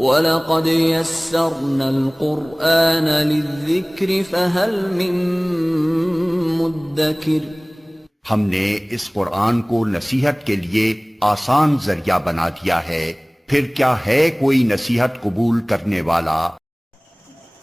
وَلَقَدْ يَسَّرْنَا الْقُرْآنَ لِلذِّكْرِ فَهَلْ مِن مُدَّكِرٍ۔ ہم نے اس قرآن کو نصیحت کے لیے آسان ذریعہ بنا دیا ہے، پھر کیا ہے کوئی نصیحت قبول کرنے والا؟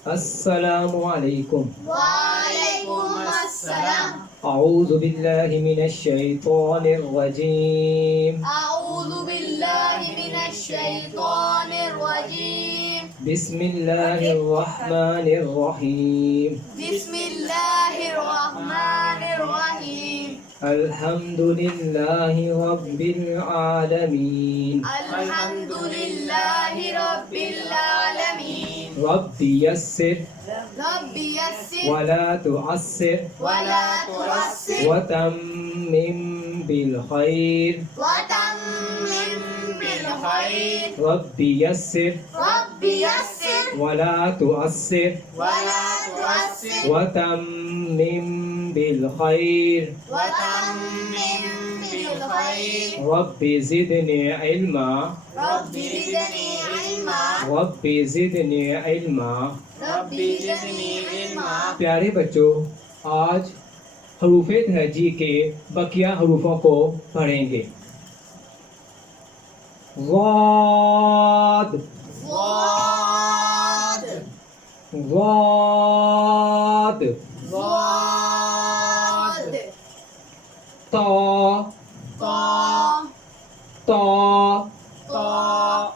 السلام علیکم۔ وعلیکم السلام۔ اعوذ باللہ من الشیطان الرجیم۔ اعوذ باللہ من الشیطان الرجیم۔ بسم اللہ الرحمن الرحیم۔ بسم اللہ الرحمن الرحیم۔ الحمد للہ رب العالمین۔ الحمد للہ رب العالمین۔ رب یسر رب یسر ولا تعسر ولا تعسر وتمم بالخیر۔ وتمم بالخیر۔ رب یسر رب یسر ولا تعسر ولا تعسر وتمم بالخیر۔ وتمم بالخیر۔ رب زدنی علما رب زدنی علما۔ رب زدنی علما۔ رب زدنی علما۔ پیارے بچوں، آج حروف تہجی کے بقیہ حروفوں کو پڑھیں گے۔ ضاد ضاد ضاد ضاد طا طا طا طا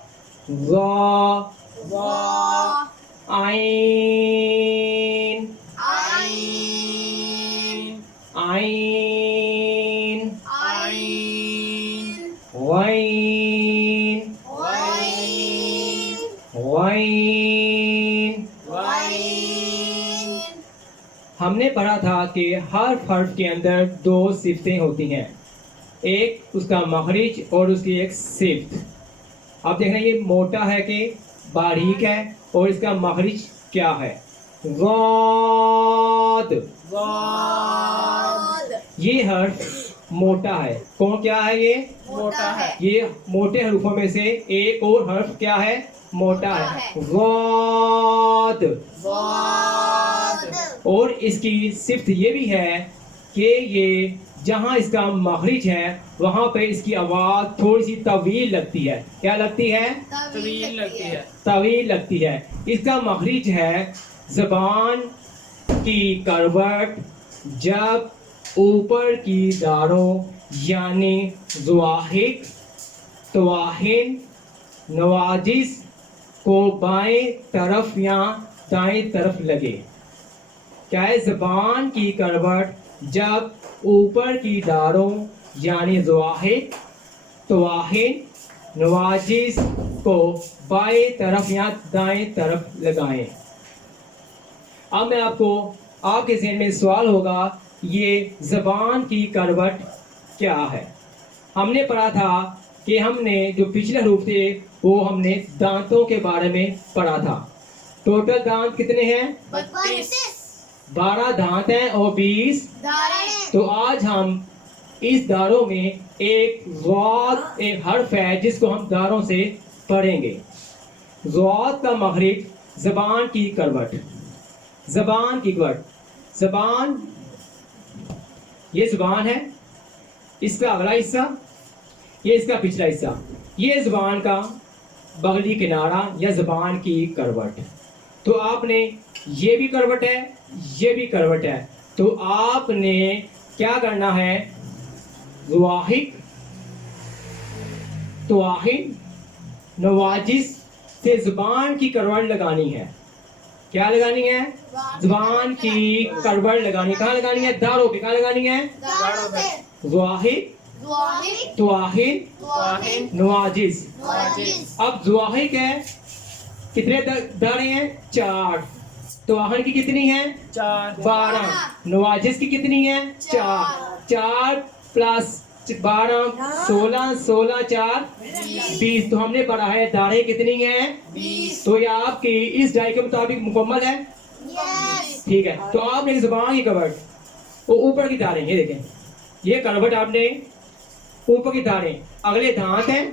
ظا ظا عین عین عین عین غین غین غین۔ غین۔ ہم نے پڑھا تھا کہ ہر حرف کے اندر دو صفتیں ہوتی ہیں، ایک اس کا مخرج اور اس کی ایک صفت۔ اب دیکھنا یہ موٹا ہے کہ باریک ہے اور اس کا مخرج کیا ہے۔ ضاد ضاد یہ حرف موٹا ہے۔ کون کیا ہے؟ یہ موٹا ہے۔ یہ موٹے حروفوں میں سے ایک اور حرف کیا ہے؟ موٹا ہے۔ ضاد۔ ضاد۔ اور اس کی صفت یہ بھی ہے کہ یہ جہاں اس کا مخرج ہے وہاں پہ اس کی آواز تھوڑی سی طویل لگتی ہے۔ کیا لگتی ہے؟ طویل لگتی ہے۔ طویل لگتی ہے۔ اس کا مخرج ہے زبان کی کروٹ جب اوپر کی داڑوں یعنی ضواحک، طواحن، نواجس کو بائیں طرف یا دائیں طرف لگے۔ کیا ہے؟ زبان کی کروٹ جب اوپر کی داڑوں یعنی ضواحک، طواحن، نواجس کو بائیں طرف یا دائیں طرف لگائیں۔ اب میں آپ کے ذہن میں سوال ہوگا، یہ زبان کی کروٹ کیا ہے؟ ہم نے پڑھا تھا کہ ہم نے جو پچھلے حروف تھے وہ ہم نے دانتوں کے بارے میں پڑھا تھا۔ ٹوٹل دانت کتنے ہیں؟ 12 دانت ہیں اور 20 داریں۔ تو آج ہم اس داروں میں ایک ضاد ایک حرف ہے جس کو ہم داروں سے پڑھیں گے۔ ضاد کا مخرج زبان کی کروٹ، زبان کی کروٹ، زبان یہ زبان ہے، اس کا اگلا حصہ، یہ اس کا پچھلا حصہ، یہ زبان کا بغلی کنارہ یا زبان کی کروٹ۔ تو آپ نے یہ بھی کروٹ ہے، یہ بھی کروٹ ہے، تو آپ نے کیا کرنا ہے؟ ضواحک، طواحن، نواجس سے زبان کی کروٹ لگانی ہے۔ کیا لگانی ہے؟ زبان کی کروٹ لگانی۔ کہاں لگانی ہے؟ داڑوں پہ۔ کہاں لگانی ہے؟ داروں پہ۔ ضواحک، ضواحک، طواحن، طواحن، نواجس۔ نواجس۔ اب ضواحک ہے، کتنے داڑے ہیں؟ 4۔ طواحن کی کتنی ہیں؟ 12۔ نواجس کی کتنی ہیں؟ 4۔ 4 پلس 12 16، 16 4 20۔ تو ہم نے پڑھا ہے داڑیں کتنی ہیں؟ 20۔ تو یہ آپ کی اس ڈائی کے مطابق مکمل ہے؟ یس۔ ٹھیک ہے۔ تو آپ نے زبان کی کروٹ وہ اوپر کی داڑیں، یہ دیکھیں، یہ کروٹ آپ نے اوپر کی داڑیں، اگلے دانت ہیں،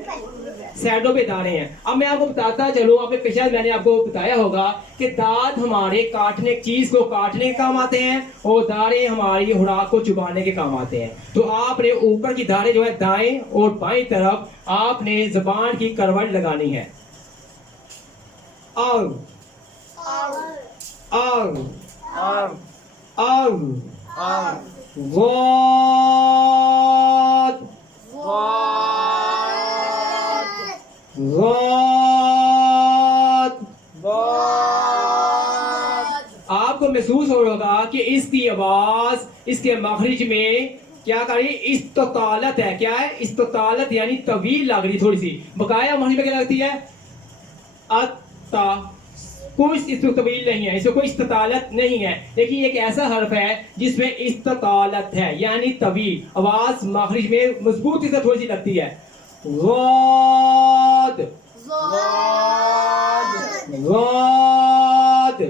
سائڈوں پہ داڑیں ہیں. اب میں آپ کو بتاتا چلوں، آپ نے پچھلے میں نے آپ کو بتایا ہوگا کہ دانت ہمارے کاٹنے چیز کو کاٹنے کے کام آتے ہیں اور داڑیں ہماری خوراک کو چبانے کے کام آتے ہیں. تو آپ نے اوپر کی داڑیں جو ہے دائیں اور بائیں طرف آپ نے زبان کی کروٹ لگانی ہے. اور اور اور اور اور غاد غاد. آپ کو محسوس ہو رہا ہوگا کہ اس کی آواز اس کے مخرج میں کیا کر رہی ہے؟ استطالت ہے. کیا ہے؟ استطالت یعنی طویل لگ رہی تھوڑی سی. بقایا مخرج میں کیا لگتی ہے؟ اتا. کچھ اس کو طویل نہیں ہے، اس کو کوئی استطالت نہیں ہے، لیکن ایک ایسا حرف ہے جس میں استطالت ہے یعنی طویل. آواز مخرج میں مضبوطی سے تھوڑی سی لگتی ہے. غاد غاد.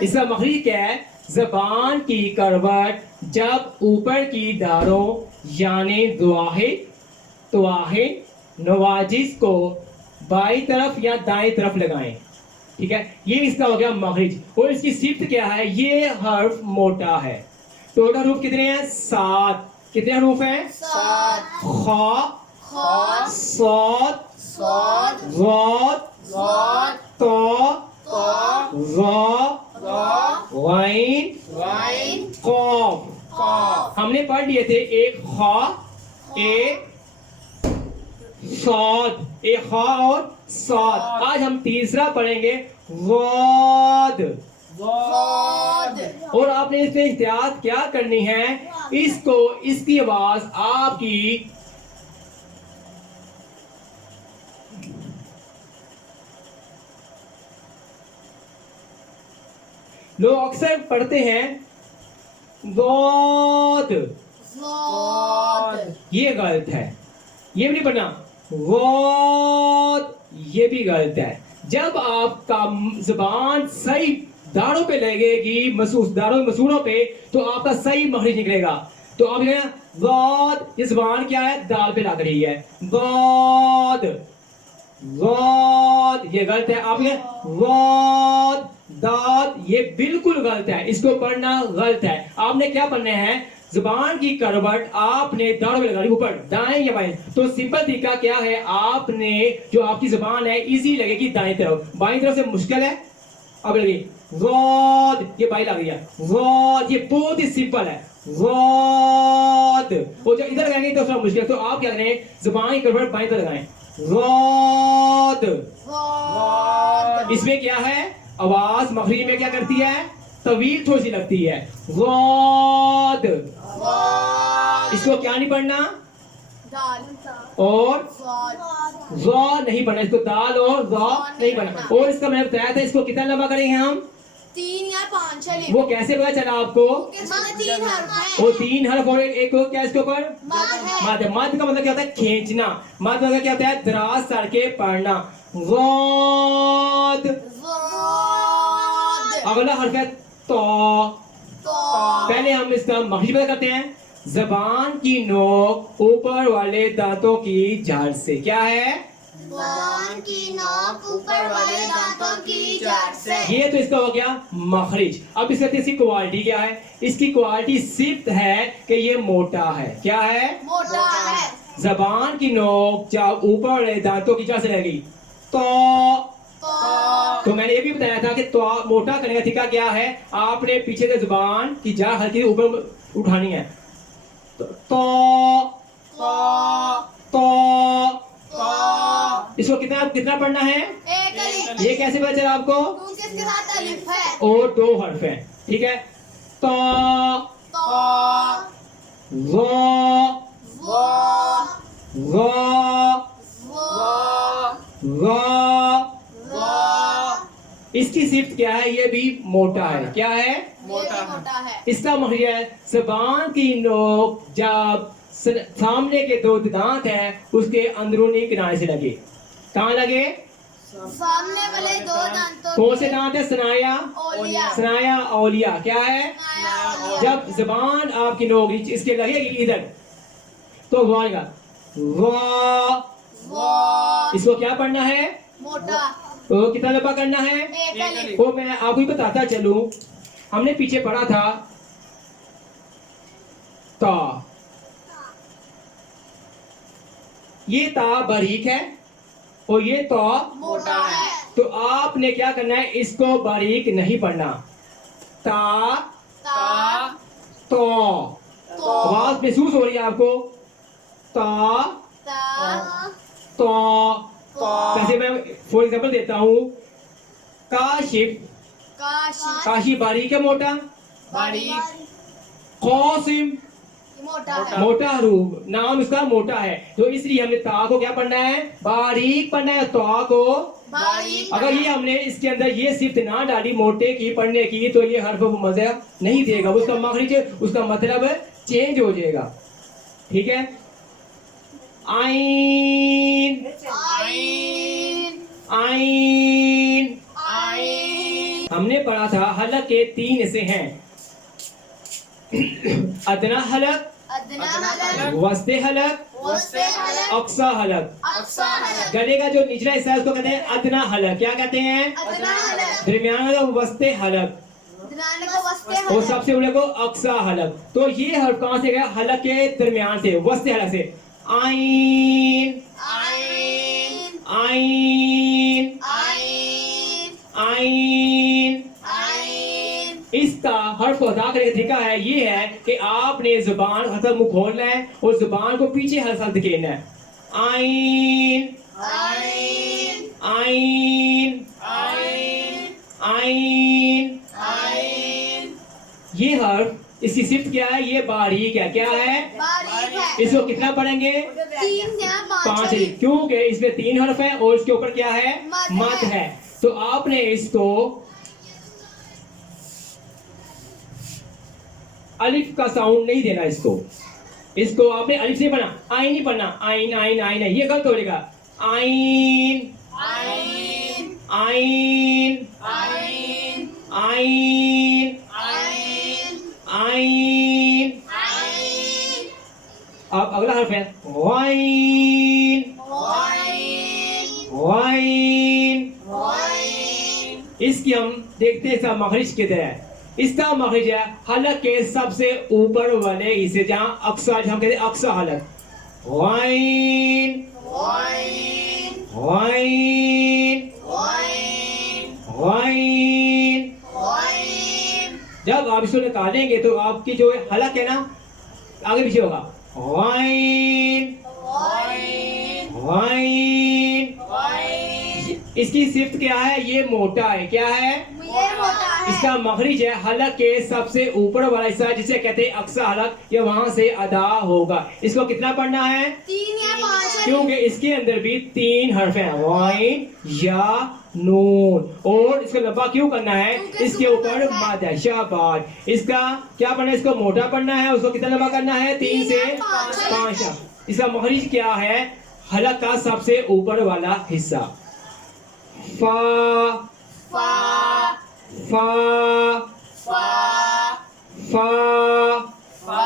اس کا مخرج کیا ہے؟ زبان کی کروٹ جب اوپر کی داڑوں یعنی دواہن نواجس کو بائیں طرف یا دائیں طرف لگائیں. ٹھیک ہے، یہ اس کا ہو گیا مخرج. اور اس کی صفت کیا ہے؟ یہ حرف موٹا ہے. ٹوٹل حروف کتنے ہیں؟ 7. کتنے حروف ہیں؟ 7. خا صاد ضاد طا غا غین قاف. ہم نے پڑھ لیے تھے ایک خا ایک صاد، ایک خا اور صاد. آج ہم تیسرا پڑھیں گے غاد. اور آپ نے اس میں احتیاط کیا کرنی ہے؟ اس کی آواز آپ کی لوگ اکثر پڑھتے ہیں غاد، یہ غلط ہے. یہ بھی نہیں پڑھنا. غاد یہ بھی غلط ہے. جب آپ کا زبان صحیح داڑوں پہ لگے گی، مسوروں پہ، تو آپ کا صحیح مخرج نکلے گا. تو آپ یہ غاد، یہ زبان کیا ہے؟ دال پہ لگ رہی ہے. غاد غاد یہ غلط ہے. آپ یہ غاد داد یہ بالکل غلط ہے، اس کو پڑھنا غلط ہے. آپ نے کیا پڑھنا ہے؟ زبان کی کروٹ آپ نے داڑوں میں لگانی، اوپر دائیں یا بائیں. تو سمپل طریقہ کیا ہے؟ آپ نے جو آپ کی زبان ہے ایزی لگے گی دائیں طرف، بائیں طرف سے مشکل ہے. اب لگی غاد، یہ بائیں لگ رہی ہے. غاد یہ بہت ہی سمپل ہے. غاد. اور جب ادھر لگائیں گے تو تھوڑا مشکل ہے. تو آپ کیا کریں؟ زبان کی کروٹ بائیں طرف لگائیں. غاد. اس میں کیا ہے؟ آواز مخرج میں کیا کرتی ہے؟ طویل تھوڑی سی لگتی ہے. غاد. اس کو کیا نہیں پڑھنا؟ اور غا نہیں پڑھنا. اس کو دال اور غا نہیں پڑھنا. اور اس کا میں نے بتایا تھا اس کو کتنا لمبا کریں گے ہم؟ 3 یا 5 ہے. وہ کیسے پتا چلا آپ کو؟ 3 حرف ہے. وہ 3 حرف اور ایک کیا اس کے اوپر؟ مد. مد کا مطلب کیا ہوتا ہے؟ کھینچنا. مد کا مطلب کیا ہوتا ہے؟ دراز کر کے پڑھنا. غاد. اگلا حرف ہے تو. پہلے ہم اس کا مخرج پتہ کرتے ہیں. زبان کی نوک اوپر والے دانتوں کی جڑ سے. کیا ہے؟ زبان کی نوک اوپر والے دانتوں کی جڑ سے. یہ تو اس کا ہو گیا مخرج. اب اس کی کوالٹی کیا ہے؟ اس کی کوالٹی صفت ہے کہ یہ موٹا ہے. کیا ہے؟ موٹا ہے. زبان کی نوک جب اوپر والے دانتوں کی جڑ سے لگے گی تو میں نے یہ بھی بتایا تھا کہ تو موٹا کرنے کا طریقہ کیا ہے؟ آپ نے پیچھے سے زبان کی جڑ ہلکی اوپر اٹھانی ہے. اس کو کتنا پڑھنا ہے؟ ایک الف. یہ کیسے پتا چلا آپ کو؟ کیونکہ اس کے ساتھ الف ہے. اور 2 حرف ہیں. ٹھیک ہے. تو اس کی صفت کیا ہے؟ یہ بھی موٹا ہے. کیا ہے؟ موٹا ہے. اس کا مخرج ہے زبان کی نوک جب سامنے کے 2 دانت ہیں اس کے اندرونی کنارے سے لگے. کہاں لگے؟ سامنے والے 2 دانتوں. کون سے دانت ہے؟ ثنایا اولیاء. اولیاء. کیا ہے؟ جب زبان آپ کی نوک اس کے لگے گی ادھر تو وا کا وا، وا اس کو کیا پڑھنا ہے؟ موٹا تو کتنا لمبا کرنا ہے؟ ایک الف وہ میں آپ کو ہی بتاتا چلوں، ہم نے پیچھے پڑھا تھا تا، یہ تا باریک ہے اور یہ تا موٹا ہے تو آپ نے کیا کرنا ہے؟ اس کو باریک نہیں پڑھنا، تا تا تو، تو آواز محسوس ہو رہی ہے آپ کو؟ تا تا تو، تو جیسے میں فور ایگزامپل دیتا ہوں، کاشف، کاشف کاشف باریک ہے موٹا؟ باریک قاسم موٹا ہے موٹا حروف، نام اس کا موٹا ہے، تو اس لیے ہم نے تا کو کیا پڑھنا ہے؟ باریک پڑھنا ہے، تا کو باریک اگر یہ ہم نے اس کے اندر یہ صفت نہ ڈالی موٹے کی پڑھنے کی تو یہ حرف مزہ نہیں دے گا، اس کا مخرج اس کا مطلب چینج ہو جائے گا، ٹھیک ہے؟ عین عین عین، عین ہم نے پڑھا تھا حلق کے 3 حصے ہیں، ادنا حلق، ادنا حلق وسط حلق، وسط حلق اقصی حلق۔ اقصی حلق گلے کا جو نچلا حصہ ہے اس کو کہتے ہیں ادنا حلق، کیا کہتے ہیں؟ ادنا حلق درمیان کا وسط حلق، درمیان کو وسط اور حلق سب سے بڑے کو اقصی حلق۔ تو یہ حرف کہاں سے گیا؟ حلق کے درمیان سے، وسط حلق سے۔ عین عین عین عین عین، عین اس کا حرف کو ادا کرنے کا طریقہ ہے یہ ہے کہ آپ نے زبان حلق منہ کھولنا ہے اور زبان کو پیچھے حلق دھکیلنا ہے۔ عین عین عین عین عین، عین یہ حرف اس کی صفت کیا ہے؟ یہ باریک ہے، کیا ہے؟ باریک ہے اس کو کتنا پڑھیں گے؟ 3 یا 5 5 کیونکہ اس میں 3 حرف ہیں اور اس کے اوپر کیا ہے؟ مد مد ہے۔ ہے، تو آپ نے اس کو الف کا ساؤنڈ نہیں دینا، اس کو آپ نے الف سے پڑھنا، آئین نہیں پڑھنا، آئین آئین آئین ہے، یہ غلط ہو جائے گا۔ آئین عین آئین عین آئین عین آئین، عین اب اگلا حرف ہے غائن، غائن غائن، غائن اس کی ہم دیکھتے ہیں اس کا مخرج کدھر ہے؟ اس کا مخرج ہے حلق کے سب سے اوپر والے حصے، جہاں اقصی، ہم کہتے ہیں اقصی حلق۔ غائن غائن غائن غائن غائن، غائن جب آپ اس کو نکالیں گے تو آپ کی جو حلق ہے نا آگے پیچھے ہوگا۔ غائن غائن غائن، غائن اس کی صفت کیا ہے؟ یہ موٹا ہے، کیا ہے؟ یہ موٹا اس کا مخرج ہے حلق کے سب سے اوپر والا حصہ جسے کہتے ہیں اقصی حلق، یہ وہاں سے ادا ہوگا۔ اس کو کتنا پڑھنا ہے؟ 3 یا 5 کیونکہ اس کے اندر بھی 3 حرف ہیں، غائن یا نون، اور اس کو لمبا کیوں کرنا ہے؟ اس کے اوپر مد ہے، شاباش۔ اس کا کیا پڑھنا ہے؟ اس کو موٹا پڑھنا ہے، اس کو کتنا لمبا کرنا ہے؟ 3 سے 5۔ اس کا مخرج کیا ہے؟ حلق کا سب سے اوپر والا حصہ۔ فا فا فا فا فا، فا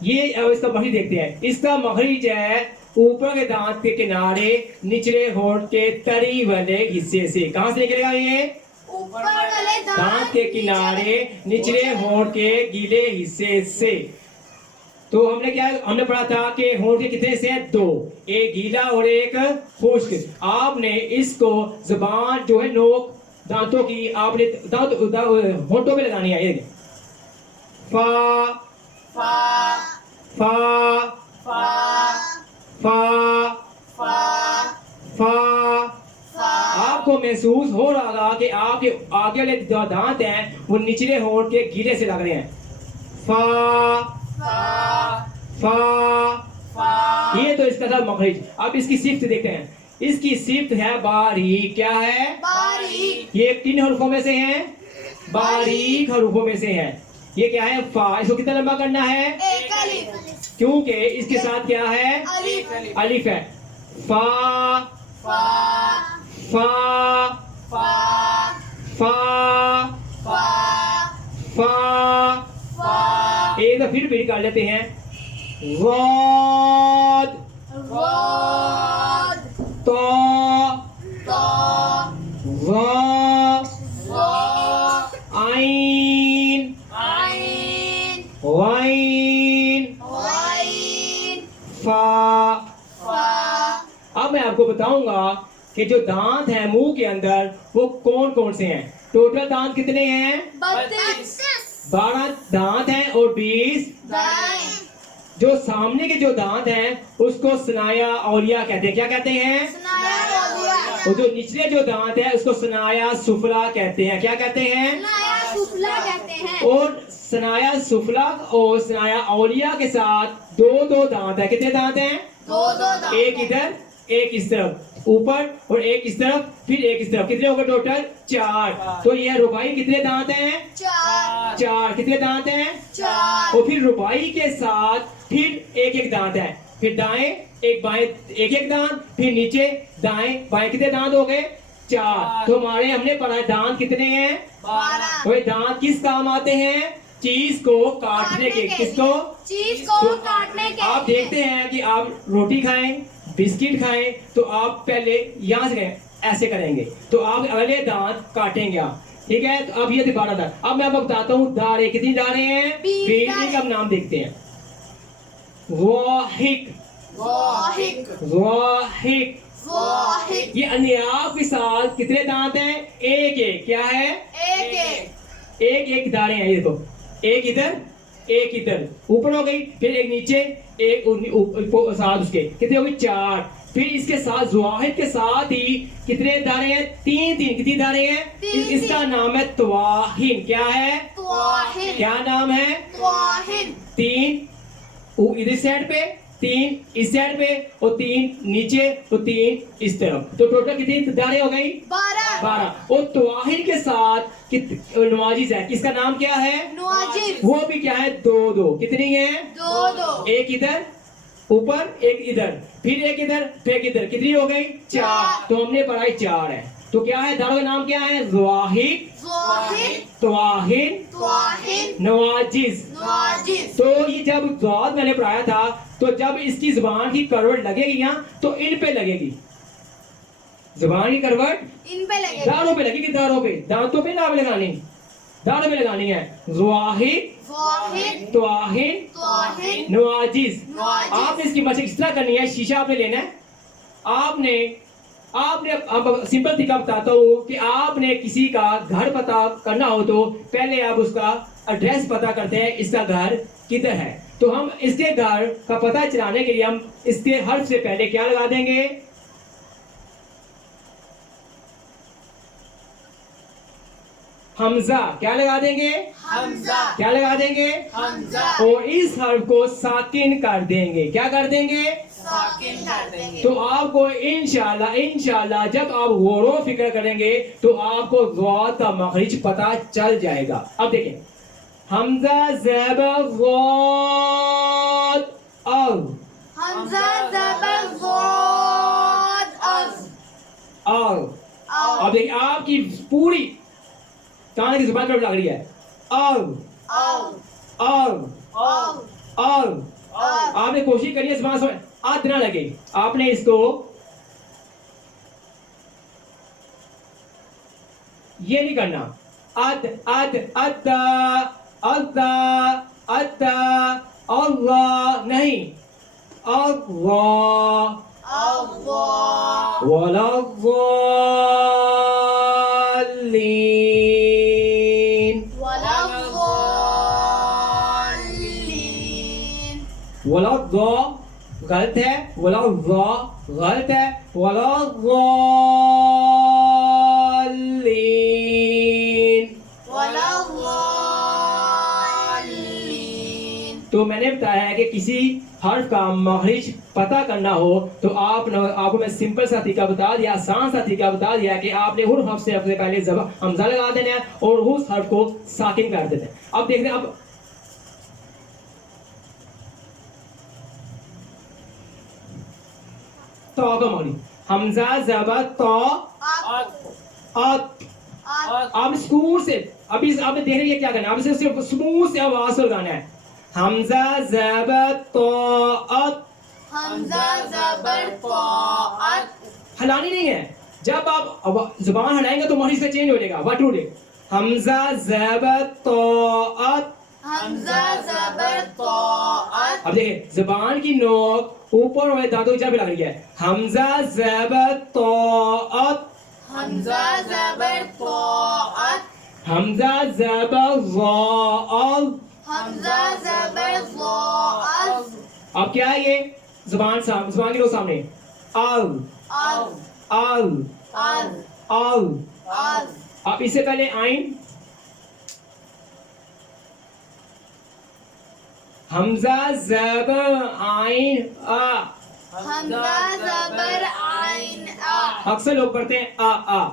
یہ اب اس کا مخرج دیکھتے ہیں۔ اس کا مخرج ہے اوپر کے دانت کے کنارے نچلے ہونٹ کے تری والے حصے سے۔ کہاں سے نکلے گا یہ؟ اوپر والے دانت کے کنارے نچلے ہونٹ کے گیلے حصے سے۔ تو ہم نے کیا، ہم نے پڑھا تھا کہ ہونٹ کے کتنے حصے ہیں؟ 2، ایک گیلا اور ایک خشک۔ آپ نے اس کو زبان جو ہے نوک دانتوں کی آپ نے ہونٹوں پہ لگانی ہے۔ یہ فا فا فا فا فا فا فا، فا آپ کو محسوس ہو رہا ہوگا کہ آپ کے آگے والے جو دانت ہیں وہ نچلے ہونٹ کے گیلے سے لگ رہے ہیں۔ فا فا فا، فا یہ تو اس کا تھا مخرج۔ اب اس کی صفت دیکھتے ہیں۔ اس کی صفت ہے باریک، کیا ہے؟ باریک یہ 3 حروفوں میں سے ہیں، باریک حروفوں میں سے ہے۔ یہ کیا ہے؟ فا، اس کو کتنا لمبا کرنا ہے؟ ایک الف کیونکہ اس کے ساتھ کیا ہے؟ الف الف ہے۔ فا فا فا فا فا فا فا، فا ایک دفعہ پھر کر لیتے ہیں۔ ضاد ضاد طا طا ظا ظا عین عین غین غین فا. فا. اب میں آپ کو بتاؤں گا کہ جو دانت ہیں منہ کے اندر وہ کون کون سے ہیں. ٹوٹل دانت کتنے ہیں؟ 32 12 دانت ہیں اور 20 دائیں. جو سامنے کے جو دانت ہیں اس کو ثنایا اولیاء کہتے ہیں. کیا کہتے ہیں؟ سنایا اولیاء. اور جو نچلے جو دانت ہیں اس کو ثنایا سفلا کہتے ہیں. کیا کہتے ہیں؟ سنایا سفلا کہتے ہیں. اور ثنایا سفلا اور ثنایا اولیاء کے ساتھ دو دانت ہیں. کتنے دانت ہیں؟ دو دانت. ایک ادھر ایک اس طرف اوپر اور ایک اس طرف پھر ایک اس طرف. کتنے ہو گئے ٹوٹل؟ 4. تو یہ رباعی کتنے دانت ہیں؟ 4. کتنے دانت ہیں؟ 4. اور پھر رباعی کے ساتھ پھر ایک دانت ہے. پھر دائیں ایک بائیں ایک دانت پھر نیچے دائیں بائیں. کتنے دانت ہو گئے؟ 4. تو ہمارے ہم نے پڑھا دانت کتنے ہیں؟ 12. وہ دانت کس کام آتے ہیں؟ چیز کو کاٹنے کے. کس کو؟ چیز کو کاٹنے کے. آپ دیکھتے ہیں کہ آپ روٹی کھائیں بسکٹ کھائیں تو آپ پہلے یہاں سے ایسے کریں گے تو آپ اگلے دانت کاٹیں گے آپ. ٹھیک ہے. تو اب یہ 12 دانت. اب میں آپ کو بتاتا ہوں داریں. کتنی داریں ہیں؟ 20 20 کا نام دیکھتے ہیں. واحد واحد واحد. واحد. یہ انیاب کے ساتھ کتنے دانت ہیں؟ ایک. کیا ہے؟ ایک. ایک داریں ہیں. یہ تو ایک ادھر ایک ادھر اوپر ہو گئی پھر ایک نیچے ایک ساتھ اس کے. کتنے ہو گئی؟ 4. پھر اس کے ساتھ واحد کے ساتھ ہی کتنے دارے ہیں؟ 3. کتنی دارے ہیں؟ اس کا نام ہے طواہن. کیا ہے؟ واحد. کیا نام ہے؟ واحد. 3 ادھر سائڈ پہ 3 اس سائڈ پہ اور 3 نیچے اور 3 اس طرف. تو ٹوٹل کتنی داریں ہو گئی؟ 12. اور طواہن کے ساتھ نواجز ہے. کس کا نام کیا ہے؟ نواجز. وہ بھی کیا ہے؟ 2. کتنی ہیں؟ 2. ایک ادھر اوپر ایک ادھر پھر ایک ادھر پھر ایک ادھر. کتنی ہو گئی؟ 4. تو ہم نے پڑھائی 4 ہے. تو کیا ہے داروں کا نام کیا ہے؟ واحد واحد. طواہن واحد. نواجز. نواجز. تو یہ جب ضاد میں نے پڑھایا تھا تو جب اس کی زبان کی کروٹ لگے گی نا تو ان پہ لگے گی. زبان کی کروٹ ان پہ لگے. داروں پہ لگے گی. داروں پہ دانتوں پہ نہ لگانی داروں پہ لگانی ہے. واحد واحد. طواہن واحد. نواجز. نواجز. آپ نے اس کی مشق اس طرح کرنی ہے. شیشہ آپ نے لینا ہے. آپ نے سمپل طریقہ بتاتا ہوں کہ آپ نے کسی کا گھر پتہ کرنا ہو تو پہلے آپ اس کا ایڈریس پتہ کرتے ہیں اس کا گھر کدھر ہے. تو ہم اس کے گھر کا پتہ چلانے کے لیے ہم اس کے حرف سے پہلے کیا لگا دیں گے؟ حمزہ. کیا لگا دیں گے؟ حمزہ. کیا لگا دیں گے؟ حمزہ. اور اس حرف کو ساکن کر دیں گے. کیا کر دیں گے؟ ساکن کر دیں گے. تو آپ کو انشاءاللہ جب آپ غور و فکر کریں گے تو آپ کو ضاد کا مخرج پتہ چل جائے گا. اب دیکھیں حمزہ زبر ضاد اور حمزہ زبر ضاد از. اب دیکھیں آپ کی پوری کان کی زبان پر لگ رہی ہے. اور آپ نے کوشش کری ہے زبان سے آد نہ لگے. آپ نے اس کو یہ نہیں کرنا. اللہ نہیں. اللہ ولا ولا غلط ہے. ولا غلط ہے. ولا تو میں نے بتایا ہے کہ کسی حرف کا مخرج پتہ کرنا ہو تو آپ کو میں سمپل سا طریقہ بتا دیا, آسان سا طریقہ بتا دیا کہ آپ نے ہر حرف سے پہلے حمزہ لگا دینا ہے اور اس حرف کو ساکن کر دینا ہے. اب دیکھتے ہیں اب تو کا معنی حمزہ زبر تو آپ سکون سے ابھی آپ نے دیکھ رہی ہے کیا کرنا ہے. آپ اسے صرف سموتھ سے آواز سے لگانا ہے. حمزہ زبر طاعت. حمزہ زبر طاعت. ہلانی نہیں ہے. جب آپ زبان ہلائیں گے تو مخرج سے چینج ہو جائے گا. What today? حمزہ زبر طاعت. حمزہ زبر طاعت. اب دیکھیں زبان کی نوک اوپر والے دانتوں کی جگہ پہ لگ رہی ہے. حمزہ زبر طاعت. حمزہ زبر طاعت. حمزہ زبر ضاء. حمزہ زبر ضاء. اب کیا ہے یہ زبان کی نوک سامنے. ال ال ال ال ال. ال. اب اس سے پہلے آئین. حمزہ زبر عین آ. حمزہ زبر عین آ. اکثر لوگ پڑھتے ہیں آ آ.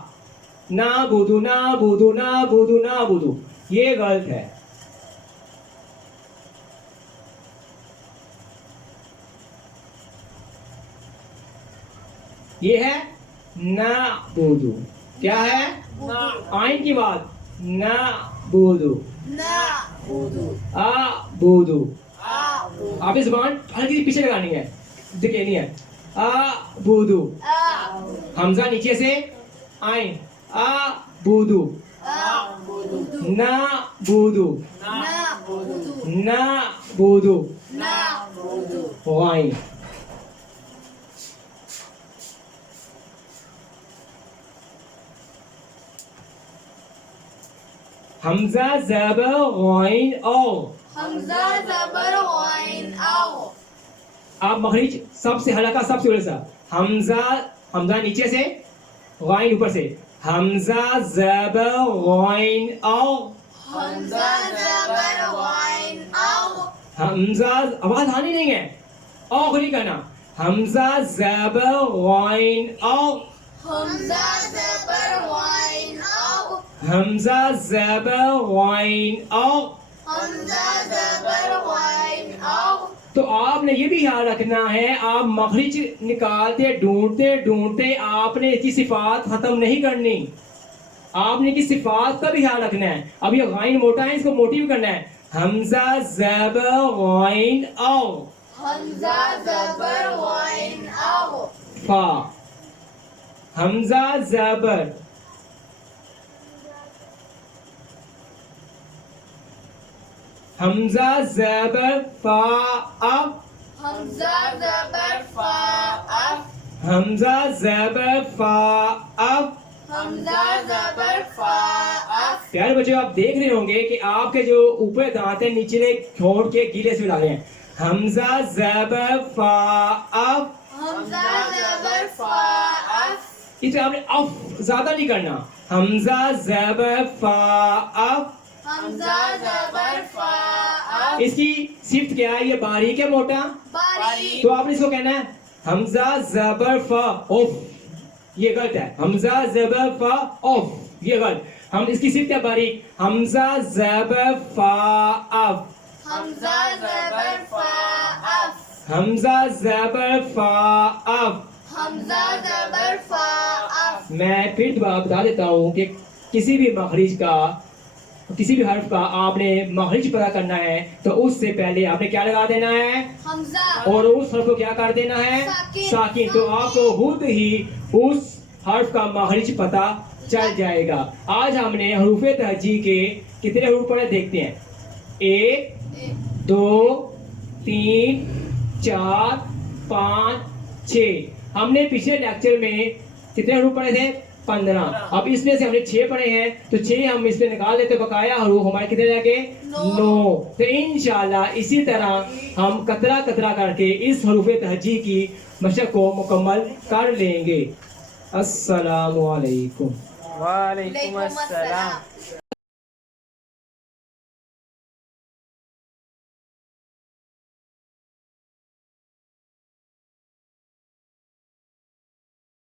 نعبدو نعبدو نعبدو نعبدو. یہ غلط ہے. یہ ہے نعبدو. کیا ہے؟ آئین کی بات. نعبدو نعبدو. اعبدو. اعبدو. آپ اس زبان ہلکی سی پیچھے لگانی ہے, دکھینی ہے. اعبدو. اعبدو. حمزہ نیچے سے آئین. اعبدو. اعبدو. نعبدو. نعبدو. نعبدو. نعبدو. غائن. حمزہ زبر غائن او. حمزہ زبر غین او. آپ مخرج سب سے ہلکا سب سے بڑا. حمزہ نیچے سے غائن اوپر سے. حمزہ زبر غائن او. حمزہ زبر غین او. حمزہ آواز آنی نہیں ہے. او کو نہیں کہنا. حمزہ زبر غائن او. حمزہ زبر غین او. حمزہ زبر غائن او. حمزہ زبر غین او. تو آپ نے یہ بھی خیال رکھنا ہے, آپ مخرج نکالتے ڈھونڈتے ڈھونڈتے آپ نے اس کی صفات ختم نہیں کرنی. آپ نے اس کی صفات کا بھی خیال رکھنا ہے. اب یہ غائن موٹا ہے, اس کو موٹی بھی کرنا ہے. حمزہ زبر غائن او. حمزہ زبر غین او. فا. حمزہ زبر حمزہ زبر فا اف. حمزہ زبر فا اف. حمزہ زبر فا اف. حمزہ زبر فا اف. پیارے بچوں, آپ دیکھ رہے ہوں گے کہ آپ کے جو اوپر دانت ہیں نچلے ہونٹ کے گیلے سے ملا رہے ہیں. حمزہ زبر فا اف. حمزہ زبر فا اف. اس میں آپ نے اف زیادہ نہیں کرنا. حمزہ زبر فا اف. حمزہ زبر فا اف. اس کی صفت کیا ہے؟ یہ باریک ہے موٹا. باریک. تو آپ نے اس کو کہنا ہے حمزہ زبر فا اوف. یہ غلط ہے. حمزہ زبر فا اوف یہ غلط. ہم اس کی صفت ہے باریک. حمزہ زبر فا اف. حمزہ زبر فا اف. حمزہ زبر فا اف. حمزہ زبر فا اف. میں پھر دوبارہ بتا دیتا ہوں کہ کسی بھی مخرج کا, کسی بھی حرف کا آپ نے مخرج پتا کرنا ہے تو اس سے پہلے آپ نے کیا لگا دینا ہے, حمزہ. اور اس حرف کو کیا کر دینا ہے, ساکن. تو آپ کو خود ہی اس حرف کا مخرج پتا چل جائے گا. آج ہم نے حروف تہجی کے کتنے حروف پڑھے دیکھتے ہیں. 1 2 3 4 5 6. ہم نے پچھلے لیکچر میں کتنے حروف پڑھے تھے؟ 15. اب اس میں سے ہم نے 6 پڑھے ہیں تو 6 ہم اس میں نکال دیتے. بقایا حروف ہمارے کتنے رہ گئے؟ 9. تو انشاءاللہ اسی طرح ہم قطرہ قطرہ کر کے اس حروف تہجی کی مشق کو مکمل کر لیں گے. السلام علیکم. وعلیکم السلام.